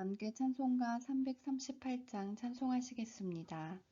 함께 찬송가 338장 찬송하시겠습니다.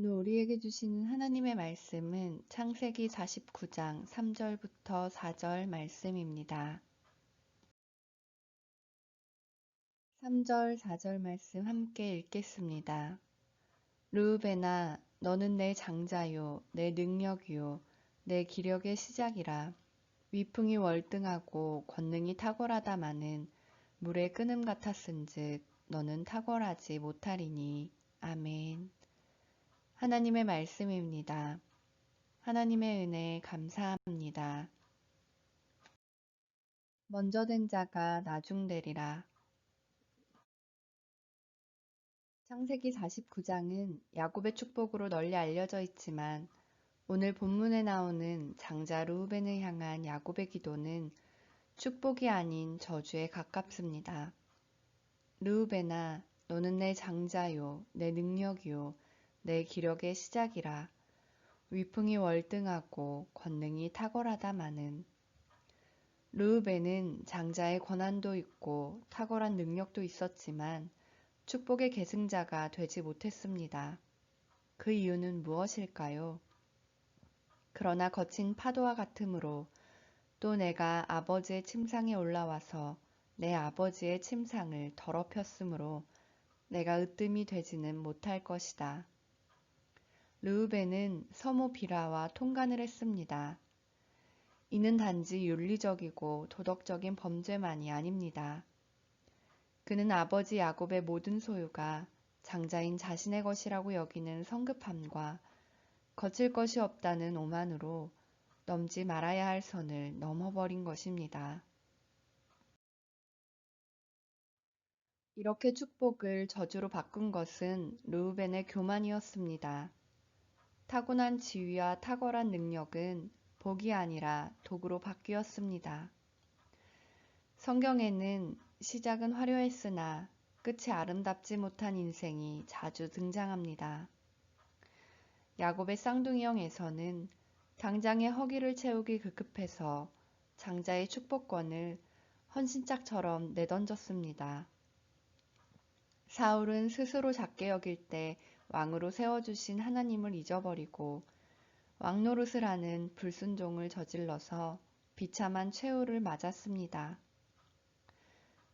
오늘 우리에게 주시는 하나님의 말씀은 창세기 49장 3절부터 4절 말씀입니다. 3절, 4절 말씀 함께 읽겠습니다. 르우벤아, 너는 내 장자요, 내 능력이요, 내 기력의 시작이라. 위풍이 월등하고 권능이 탁월하다마는 물의 끓음 같았은즉 너는 탁월하지 못하리니. 아멘. 하나님의 말씀입니다. 하나님의 은혜 감사합니다. 먼저 된 자가 나중되리라. 창세기 49장은 야곱의 축복으로 널리 알려져 있지만 오늘 본문에 나오는 장자 르우벤을 향한 야곱의 기도는 축복이 아닌 저주에 가깝습니다. 르우벤아, 너는 내 장자요, 내 능력이요, 내 기력의 시작이라. 위풍이 월등하고 권능이 탁월하다마는. 르우벤은 장자의 권한도 있고 탁월한 능력도 있었지만 축복의 계승자가 되지 못했습니다. 그 이유는 무엇일까요? 그러나 거친 파도와 같으므로 또 내가 아버지의 침상에 올라와서 내 아버지의 침상을 더럽혔으므로 내가 으뜸이 되지는 못할 것이다. 르우벤은 서모 비라와 통간을 했습니다. 이는 단지 윤리적이고 도덕적인 범죄만이 아닙니다. 그는 아버지 야곱의 모든 소유가 장자인 자신의 것이라고 여기는 성급함과 거칠 것이 없다는 오만으로 넘지 말아야 할 선을 넘어버린 것입니다. 이렇게 축복을 저주로 바꾼 것은 르우벤의 교만이었습니다. 타고난 지위와 탁월한 능력은 복이 아니라 도구로 바뀌었습니다. 성경에는 시작은 화려했으나 끝이 아름답지 못한 인생이 자주 등장합니다. 야곱의 쌍둥이형에서는 당장의 허기를 채우기 급급해서 장자의 축복권을 헌신짝처럼 내던졌습니다. 사울은 스스로 작게 여길 때 왕으로 세워주신 하나님을 잊어버리고 왕노릇을 하는 불순종을 저질러서 비참한 최후를 맞았습니다.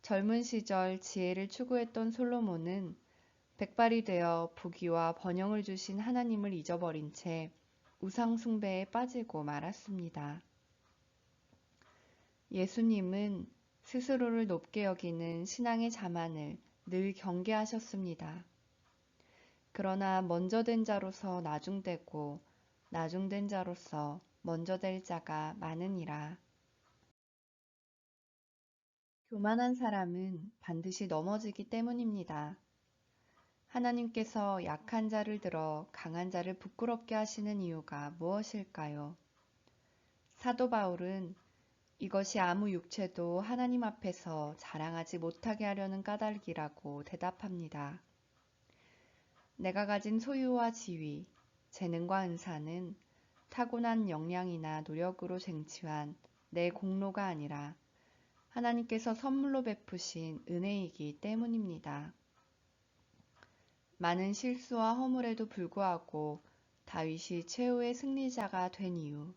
젊은 시절 지혜를 추구했던 솔로몬은 백발이 되어 부귀와 번영을 주신 하나님을 잊어버린 채 우상 숭배에 빠지고 말았습니다. 예수님은 스스로를 높게 여기는 신앙의 자만을 늘 경계하셨습니다. 그러나 먼저 된 자로서 나중되고 나중된 자로서 먼저 될 자가 많으니라. 교만한 사람은 반드시 넘어지기 때문입니다. 하나님께서 약한 자를 들어 강한 자를 부끄럽게 하시는 이유가 무엇일까요? 사도 바울은 이것이 아무 육체도 하나님 앞에서 자랑하지 못하게 하려는 까닭이라고 대답합니다. 내가 가진 소유와 지위, 재능과 은사는 타고난 역량이나 노력으로 쟁취한 내 공로가 아니라 하나님께서 선물로 베푸신 은혜이기 때문입니다. 많은 실수와 허물에도 불구하고 다윗이 최후의 승리자가 된 이유.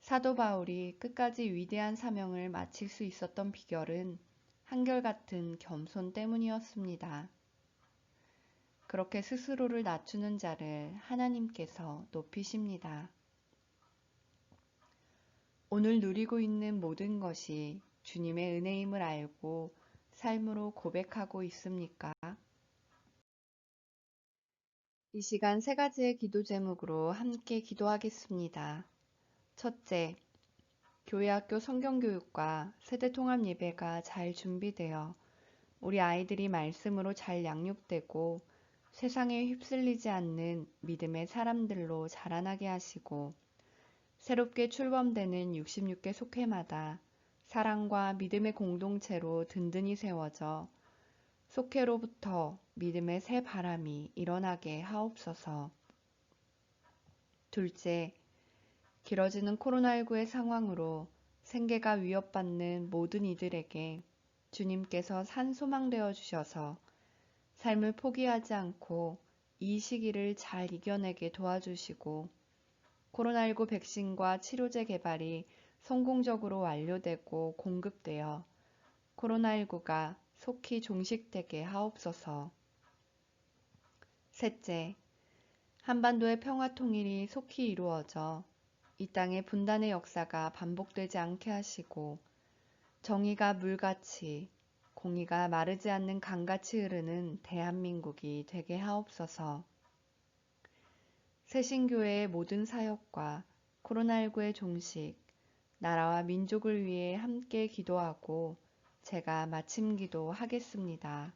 사도 바울이 끝까지 위대한 사명을 마칠 수 있었던 비결은 한결같은 겸손 때문이었습니다. 그렇게 스스로를 낮추는 자를 하나님께서 높이십니다. 오늘 누리고 있는 모든 것이 주님의 은혜임을 알고 삶으로 고백하고 있습니까? 이 시간 세 가지의 기도 제목으로 함께 기도하겠습니다. 첫째, 교회학교 성경교육과 세대통합 예배가 잘 준비되어 우리 아이들이 말씀으로 잘 양육되고 세상에 휩쓸리지 않는 믿음의 사람들로 자라나게 하시고 새롭게 출범되는 66개 속회마다 사랑과 믿음의 공동체로 든든히 세워져 속회로부터 믿음의 새 바람이 일어나게 하옵소서. 둘째, 길어지는 코로나19의 상황으로 생계가 위협받는 모든 이들에게 주님께서 산소망 되어 주셔서 삶을 포기하지 않고 이 시기를 잘 이겨내게 도와주시고 코로나19 백신과 치료제 개발이 성공적으로 완료되고 공급되어 코로나19가 속히 종식되게 하옵소서. 셋째, 한반도의 평화 통일이 속히 이루어져 이 땅의 분단의 역사가 반복되지 않게 하시고 정의가 물같이 공의가 마르지 않는 강같이 흐르는 대한민국이 되게 하옵소서. 새신교회의 모든 사역과 코로나19의 종식, 나라와 민족을 위해 함께 기도하고 제가 마침 기도하겠습니다.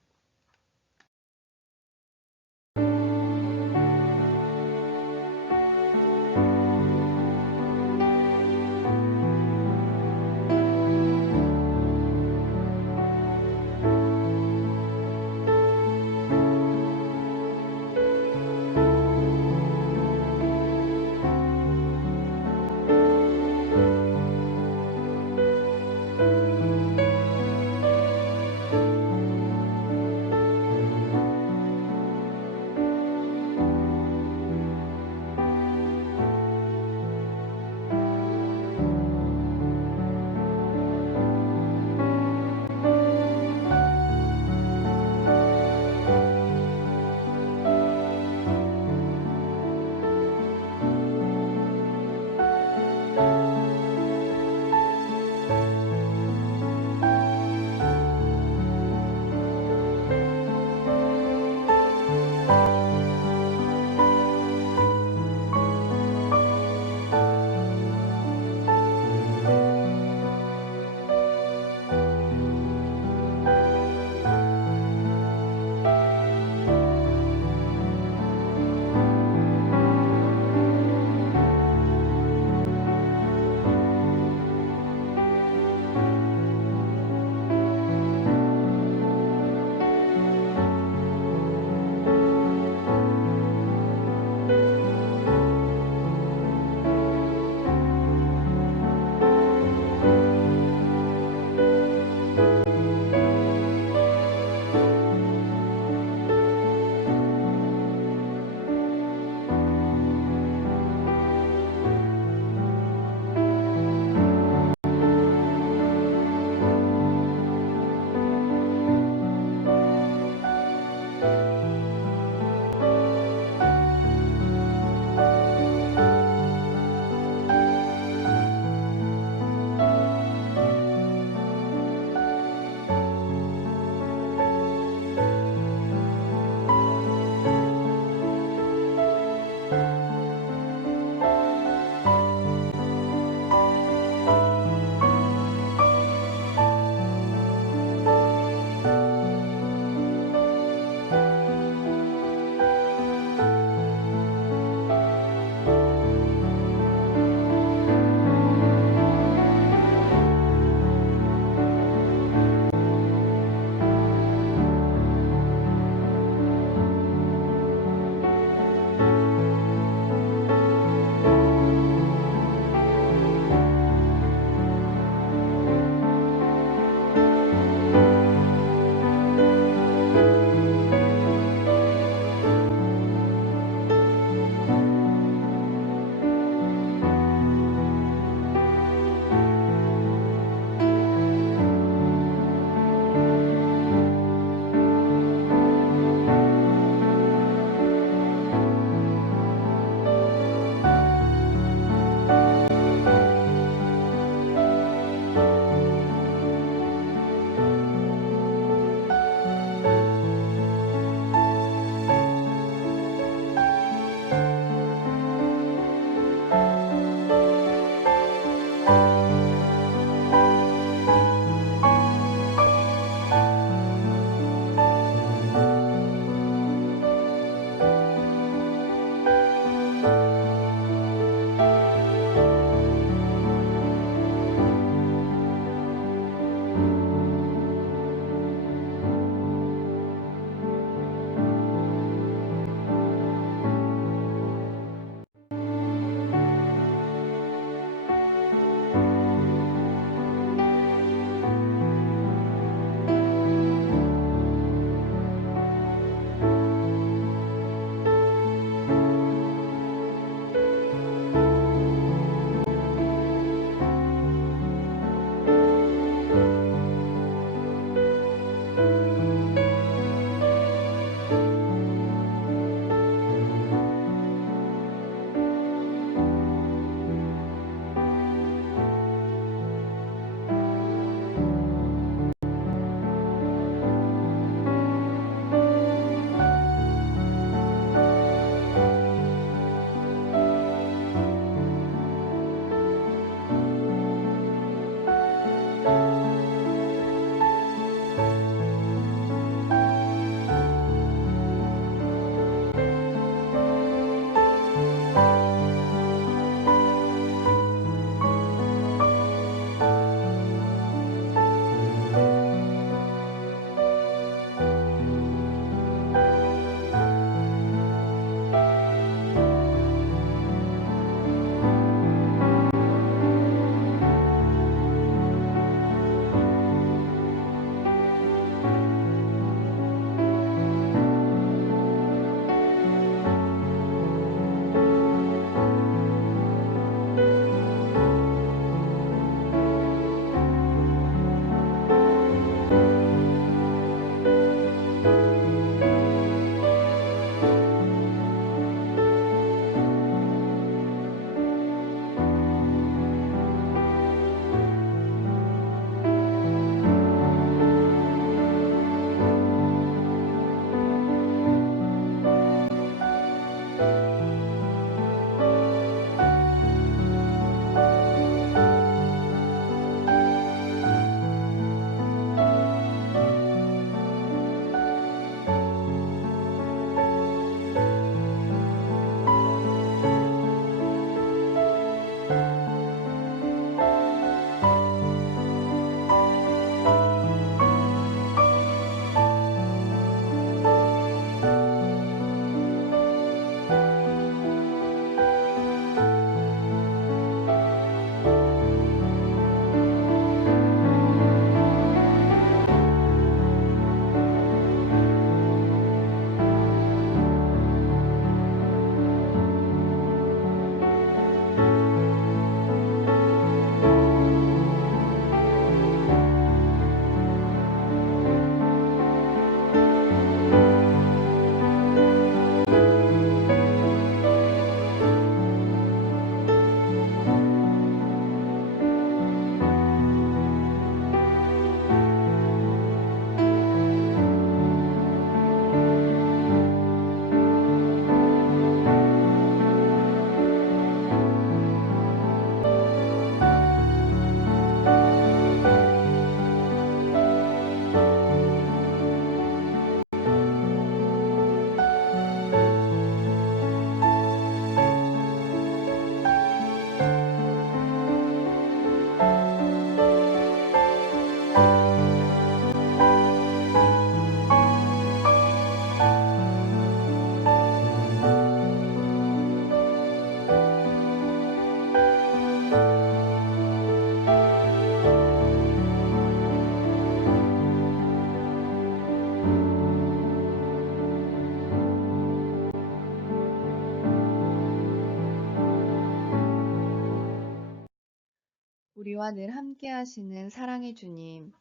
우리와 늘 함께 하시는 사랑의 주님,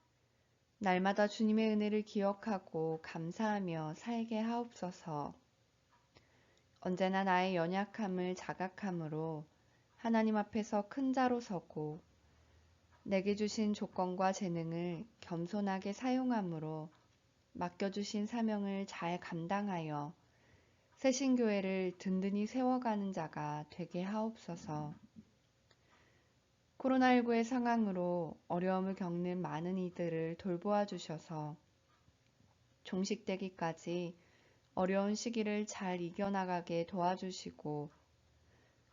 날마다 주님의 은혜를 기억하고 감사하며 살게 하옵소서. 언제나 나의 연약함을 자각함으로 하나님 앞에서 큰 자로 서고 내게 주신 조건과 재능을 겸손하게 사용함으로 맡겨주신 사명을 잘 감당하여 새신교회를 든든히 세워가는 자가 되게 하옵소서. 코로나19의 상황으로 어려움을 겪는 많은 이들을 돌보아 주셔서 종식되기까지 어려운 시기를 잘 이겨나가게 도와주시고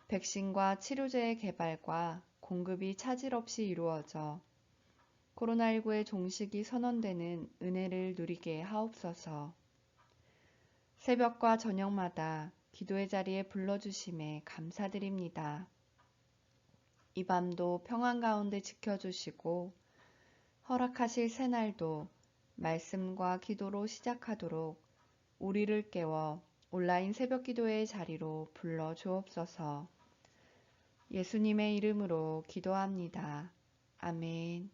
백신과 치료제의 개발과 공급이 차질 없이 이루어져 코로나19의 종식이 선언되는 은혜를 누리게 하옵소서. 새벽과 저녁마다 기도의 자리에 불러주심에 감사드립니다. 이 밤도 평안 가운데 지켜주시고 허락하실 새날도 말씀과 기도로 시작하도록 우리를 깨워 온라인 새벽 기도의 자리로 불러 주옵소서. 예수님의 이름으로 기도합니다. 아멘.